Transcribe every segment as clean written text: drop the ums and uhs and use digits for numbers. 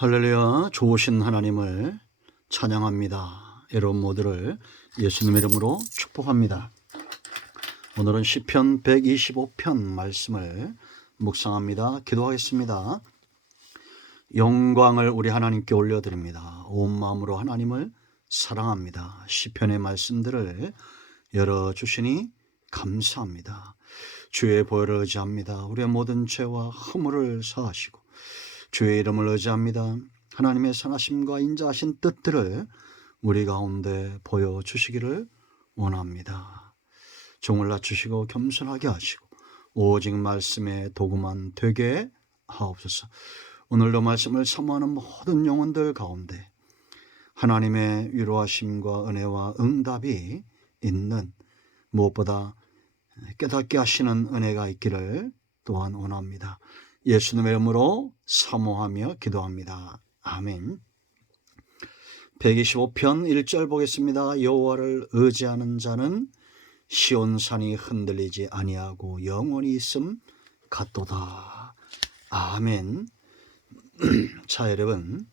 할렐루야, 좋으신 하나님을 찬양합니다. 여러분 모두를 예수님 이름으로 축복합니다. 오늘은 시편 125편 말씀을 묵상합니다. 기도하겠습니다. 영광을 우리 하나님께 올려드립니다. 온 마음으로 하나님을 사랑합니다. 시편의 말씀들을 열어주시니 감사합니다. 주의 보혈을 의지합니다. 우리의 모든 죄와 허물을 사하시고 주의 이름을 의지합니다. 하나님의 선하심과 인자하신 뜻들을 우리 가운데 보여주시기를 원합니다. 종을 낮추시고 겸손하게 하시고 오직 말씀의 도구만 되게 하옵소서. 오늘도 말씀을 사모하는 모든 영혼들 가운데 하나님의 위로하심과 은혜와 응답이 있는, 무엇보다 깨닫게 하시는 은혜가 있기를 또한 원합니다. 예수님의 이름으로 사모하며 기도합니다. 아멘. 125편 1절 보겠습니다. 여호와를 의지하는 자는 시온산이 흔들리지 아니하고 영원히 있음 같도다. 아멘. 자, 여러분,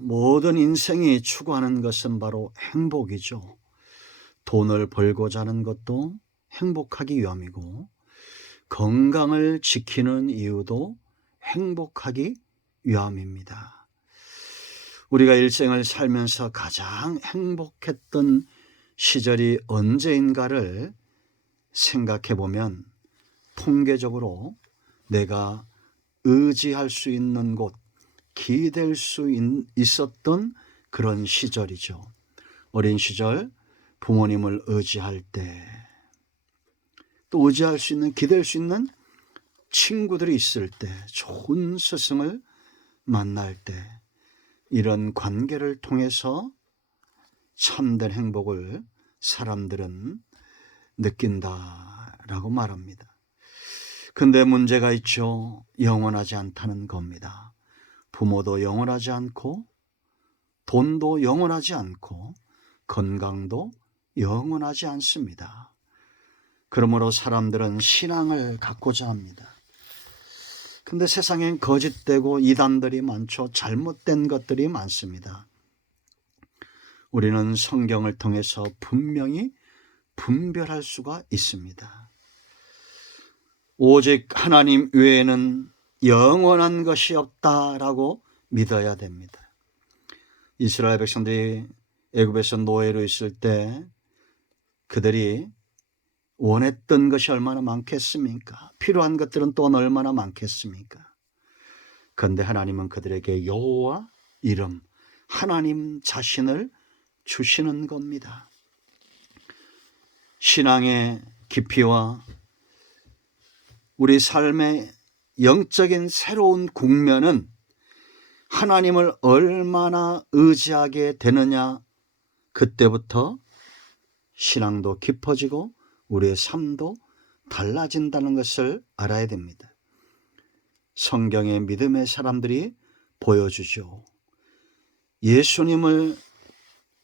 모든 인생이 추구하는 것은 바로 행복이죠. 돈을 벌고자 하는 것도 행복하기 위함이고, 건강을 지키는 이유도 행복하기 위함입니다. 우리가 일생을 살면서 가장 행복했던 시절이 언제인가를 생각해 보면 통계적으로 내가 의지할 수 있는 곳, 기댈 수 있었던 그런 시절이죠. 어린 시절 부모님을 의지할 때, 또 의지할 수 있는, 기댈 수 있는 친구들이 있을 때, 좋은 스승을 만날 때, 이런 관계를 통해서 참된 행복을 사람들은 느낀다라고 말합니다. 근데 문제가 있죠. 영원하지 않다는 겁니다. 부모도 영원하지 않고, 돈도 영원하지 않고, 건강도 영원하지 않습니다. 그러므로 사람들은 신앙을 갖고자 합니다. 근데 세상엔 거짓되고 이단들이 많죠. 잘못된 것들이 많습니다. 우리는 성경을 통해서 분명히 분별할 수가 있습니다. 오직 하나님 외에는 영원한 것이 없다라고 믿어야 됩니다. 이스라엘 백성들이 애굽에서 노예로 있을 때 그들이 원했던 것이 얼마나 많겠습니까? 필요한 것들은 또 얼마나 많겠습니까? 그런데 하나님은 그들에게 여호와 이름, 하나님 자신을 주시는 겁니다. 신앙의 깊이와 우리 삶의 영적인 새로운 국면은 하나님을 얼마나 의지하게 되느냐, 그때부터 신앙도 깊어지고 우리의 삶도 달라진다는 것을 알아야 됩니다. 성경의 믿음의 사람들이 보여주죠. 예수님을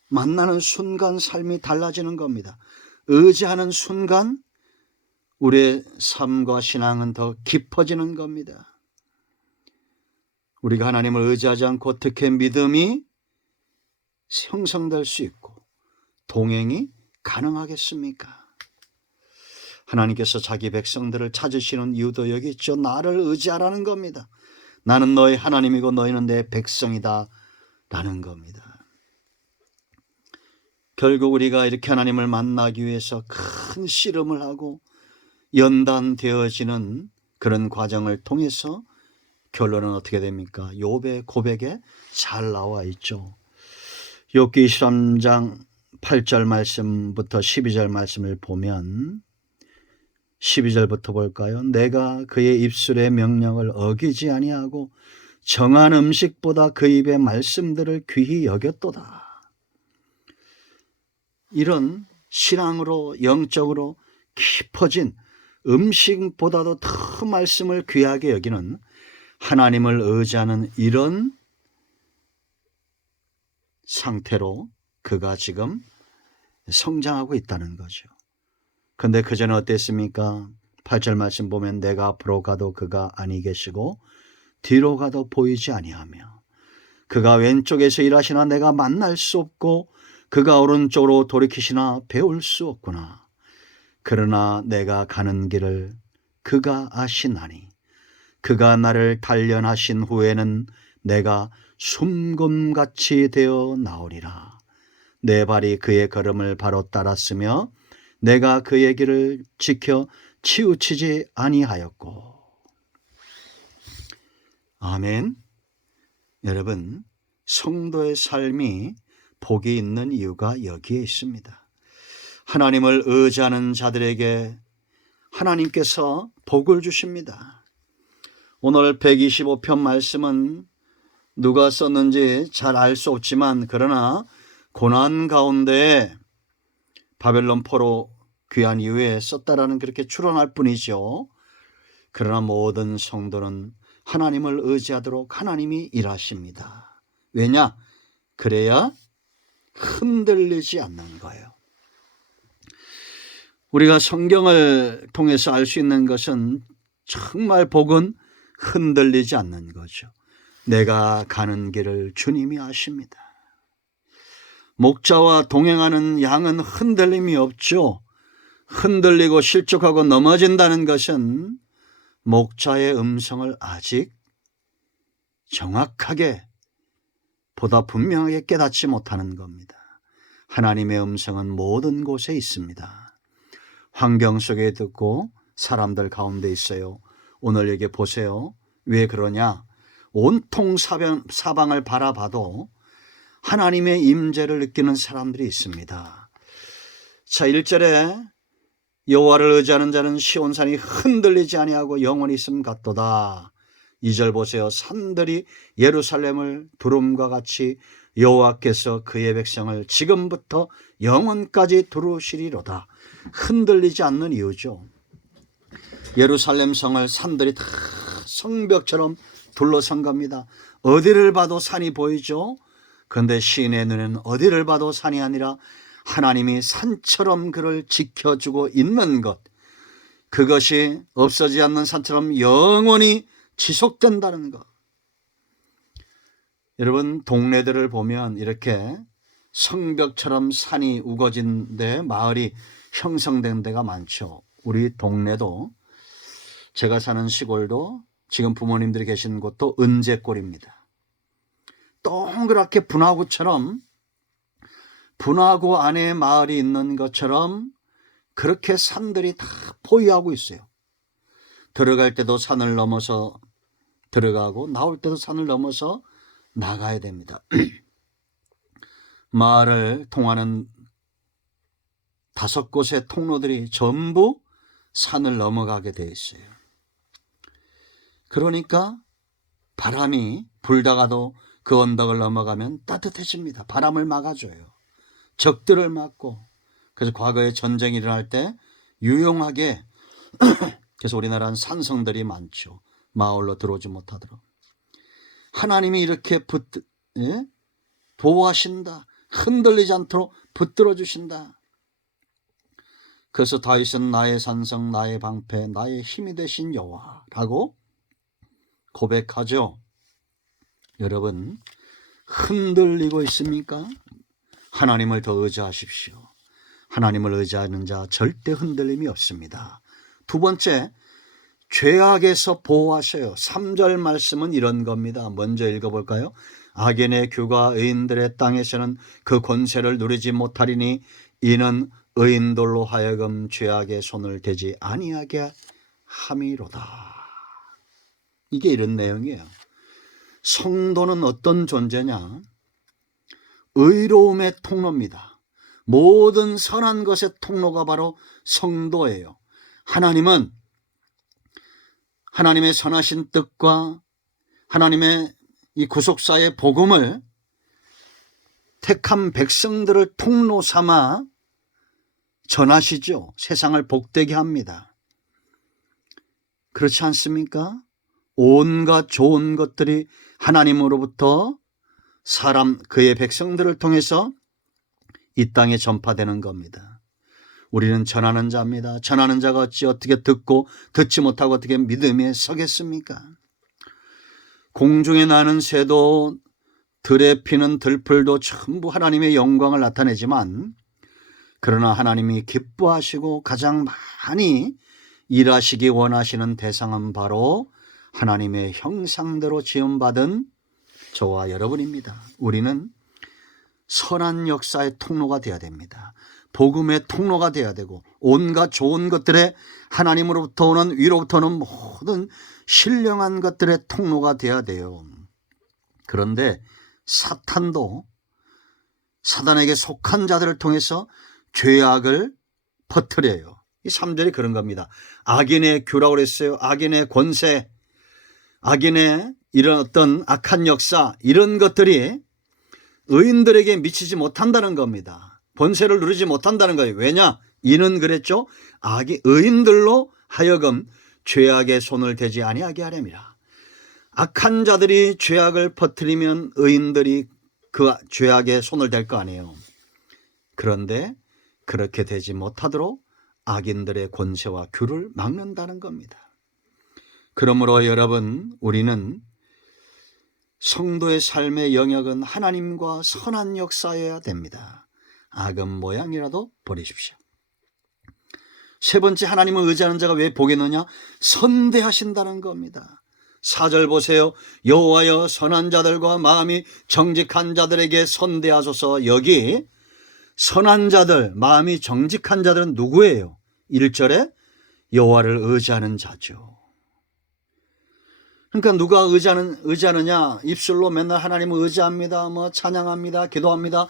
만나는 순간 삶이 달라지는 겁니다. 의지하는 순간 우리의 삶과 신앙은 더 깊어지는 겁니다. 우리가 하나님을 의지하지 않고 어떻게 믿음이 형성될 수 있고 동행이 가능하겠습니까? 하나님께서 자기 백성들을 찾으시는 이유도 여기 있죠. 나를 의지하라는 겁니다. 나는 너의 하나님이고 너희는 내 백성이다 라는 겁니다. 결국 우리가 이렇게 하나님을 만나기 위해서 큰 씨름을 하고 연단되어지는 그런 과정을 통해서 결론은 어떻게 됩니까? 욥의 고백에 잘 나와 있죠. 욥기 23장 8절 말씀부터 12절 말씀을 보면 12절부터 볼까요? 내가 그의 입술의 명령을 어기지 아니하고 정한 음식보다 그 입의 말씀들을 귀히 여겼도다. 이런 신앙으로 영적으로 깊어진 음식보다도 더 말씀을 귀하게 여기는 하나님을 의지하는 이런 상태로 그가 지금 성장하고 있다는 거죠. 그런데 그전에 어땠습니까? 8절 말씀 보면 내가 앞으로 가도 그가 아니 계시고 뒤로 가도 보이지 아니하며 그가 왼쪽에서 일하시나 내가 만날 수 없고 그가 오른쪽으로 돌이키시나 배울 수 없구나. 그러나 내가 가는 길을 그가 아시나니 그가 나를 단련하신 후에는 내가 숨금같이 되어 나오리라. 내 발이 그의 걸음을 바로 따랐으며 내가 그의 길을 지켜 치우치지 아니하였고. 아멘. 여러분, 성도의 삶이 복이 있는 이유가 여기에 있습니다. 하나님을 의지하는 자들에게 하나님께서 복을 주십니다. 오늘 125편 말씀은 누가 썼는지 잘 알 수 없지만 그러나 고난 가운데 바벨론 포로 귀환 이후에 썼다라는 그렇게 추론할 뿐이죠. 그러나 모든 성도는 하나님을 의지하도록 하나님이 일하십니다. 왜냐? 그래야 흔들리지 않는 거예요. 우리가 성경을 통해서 알 수 있는 것은 정말 복은 흔들리지 않는 거죠. 내가 가는 길을 주님이 아십니다. 목자와 동행하는 양은 흔들림이 없죠. 흔들리고 실족하고 넘어진다는 것은 목자의 음성을 아직 정확하게 보다 분명하게 깨닫지 못하는 겁니다. 하나님의 음성은 모든 곳에 있습니다. 환경 속에 듣고 사람들 가운데 있어요. 오늘 여기 보세요. 왜 그러냐? 온통 사방을 바라봐도 하나님의 임재를 느끼는 사람들이 있습니다. 자, 1절에 여호와를 의지하는 자는 시온산이 흔들리지 아니하고 영원히 있음 같도다. 2절 보세요. 산들이 예루살렘을 두름과 같이 여호와께서 그의 백성을 지금부터 영원까지 두루시리로다. 흔들리지 않는 이유죠. 예루살렘 성을 산들이 다 성벽처럼 둘러선 겁니다. 어디를 봐도 산이 보이죠. 그런데 시인의 눈에는 어디를 봐도 산이 아니라 하나님이 산처럼 그를 지켜주고 있는 것, 그것이 없어지지 않는 산처럼 영원히 지속된다는 것. 여러분, 동네들을 보면 이렇게 성벽처럼 산이 우거진 데 마을이 형성된 데가 많죠. 우리 동네도, 제가 사는 시골도, 지금 부모님들이 계신 곳도 은제골입니다. 동그랗게 분화구처럼, 분화구 안에 마을이 있는 것처럼 그렇게 산들이 다 포위하고 있어요. 들어갈 때도 산을 넘어서 들어가고 나올 때도 산을 넘어서 나가야 됩니다. 마을을 통하는 5곳의 통로들이 전부 산을 넘어가게 되어 있어요. 그러니까 바람이 불다가도 그 언덕을 넘어가면 따뜻해집니다. 바람을 막아줘요. 적들을 막고. 그래서 과거에 전쟁이 일어날 때 유용하게 그래서 우리나라는 산성들이 많죠. 마을로 들어오지 못하도록. 하나님이 이렇게 보호하신다. 흔들리지 않도록 붙들어 주신다. 그래서 다윗은 나의 산성, 나의 방패, 나의 힘이 되신 여호와라고 고백하죠. 여러분, 흔들리고 있습니까? 하나님을 더 의지하십시오. 하나님을 의지하는 자 절대 흔들림이 없습니다. 두 번째, 죄악에서 보호하셔요. 3절 말씀은 이런 겁니다. 먼저 읽어볼까요? 악인의 규가 의인들의 땅에서는 그 권세를 누리지 못하리니 이는 의인들로 하여금 죄악의 손을 대지 아니하게 함이로다. 이게 이런 내용이에요. 성도는 어떤 존재냐? 의로움의 통로입니다. 모든 선한 것의 통로가 바로 성도예요. 하나님은 하나님의 선하신 뜻과 하나님의 이 구속사의 복음을 택한 백성들을 통로 삼아 전하시죠. 세상을 복되게 합니다. 그렇지 않습니까? 온갖 좋은 것들이 하나님으로부터 사람, 그의 백성들을 통해서 이 땅에 전파되는 겁니다. 우리는 전하는 자입니다. 전하는 자가 어떻게 듣고 듣지 못하고 어떻게 믿음에 서겠습니까? 공중에 나는 새도 들에 피는 들풀도 전부 하나님의 영광을 나타내지만, 그러나 하나님이 기뻐하시고 가장 많이 일하시기 원하시는 대상은 바로 하나님의 형상대로 지음받은 저와 여러분입니다. 우리는 선한 역사의 통로가 되어야 됩니다. 복음의 통로가 되어야 되고, 온갖 좋은 것들의 하나님으로부터 오는, 위로부터 오는 모든 신령한 것들의 통로가 되어야 돼요. 그런데 사탄도 사단에게 속한 자들을 통해서 죄악을 퍼뜨려요. 이 3절이 그런 겁니다. 악인의 규라고 그랬어요. 악인의 권세, 악인의 이런 어떤 악한 역사, 이런 것들이 의인들에게 미치지 못한다는 겁니다. 권세를 누리지 못한다는 거예요. 왜냐? 이는 그랬죠. 의인들로 하여금 죄악의 손을 대지 아니하게 하렵니다. 악한 자들이 죄악을 퍼뜨리면 의인들이 그 죄악의 손을 댈 거 아니에요. 그런데 그렇게 되지 못하도록 악인들의 권세와 규를 막는다는 겁니다. 그러므로 여러분, 우리는 성도의 삶의 영역은 하나님과 선한 역사여야 됩니다. 악은 모양이라도 버리십시오. 세 번째, 하나님을 의지하는 자가 왜 복이 있느냐? 선대하신다는 겁니다. 4절 보세요. 여호와여, 선한 자들과 마음이 정직한 자들에게 선대하소서. 여기 선한 자들, 마음이 정직한 자들은 누구예요? 1절에 여호와를 의지하는 자죠. 그러니까 누가 의지하느냐? 입술로 맨날 하나님을 의지합니다, 찬양합니다, 기도합니다,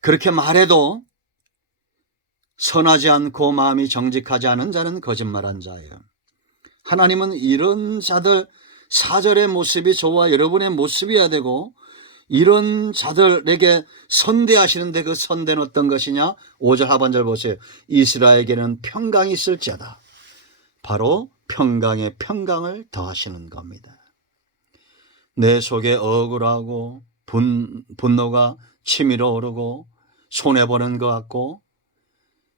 그렇게 말해도 선하지 않고 마음이 정직하지 않은 자는 거짓말한 자예요. 하나님은 이런 자들, 4절의 모습이 저와 여러분의 모습이어야 되고, 이런 자들에게 선대하시는데 그 선대는 어떤 것이냐? 5절 하반절 보세요. 이스라엘에게는 평강이 있을지어다. 바로 평강에 평강을 더하시는 겁니다. 내 속에 억울하고 분노가 치밀어 오르고 손해보는 것 같고,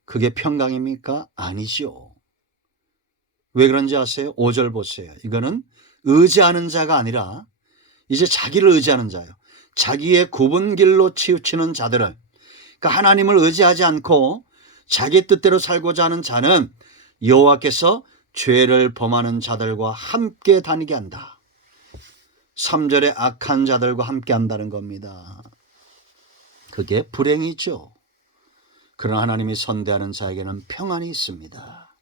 그게 평강입니까? 아니죠. 왜 그런지 아세요? 5절 보세요. 이거는 의지하는 자가 아니라 이제 자기를 의지하는 자예요. 자기의 굽은 길로 치우치는 자들을, 그러니까 하나님을 의지하지 않고 자기 뜻대로 살고자 하는 자는 여호와께서 죄를 범하는 자들과 함께 다니게 한다. 3절에 악한 자들과 함께 한다는 겁니다. 그게 불행이죠. 그러나 하나님이 선대하는 자에게는 평안이 있습니다.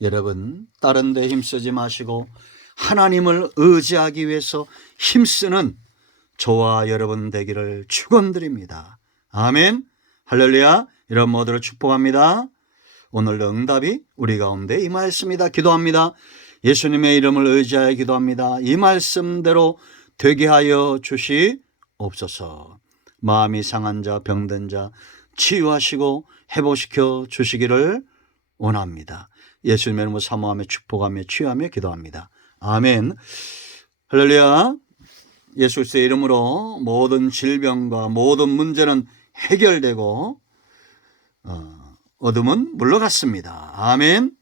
여러분, 다른 데 힘쓰지 마시고 하나님을 의지하기 위해서 힘쓰는 저와 여러분 되기를 축원드립니다. 아멘. 할렐루야. 이런 모두를 축복합니다. 오늘도 응답이 우리 가운데 임하였습니다. 기도합니다. 예수님의 이름을 의지하여 기도합니다. 이 말씀대로 되게 하여 주시옵소서. 마음이 상한 자, 병든 자 치유하시고 회복시켜 주시기를 원합니다. 예수님의 이름으로 사모하며 축복하며 치유하며 기도합니다. 아멘. 할렐루야. 예수 그리스도의 이름으로 모든 질병과 모든 문제는 해결되고 어둠은 물러갔습니다. 아멘.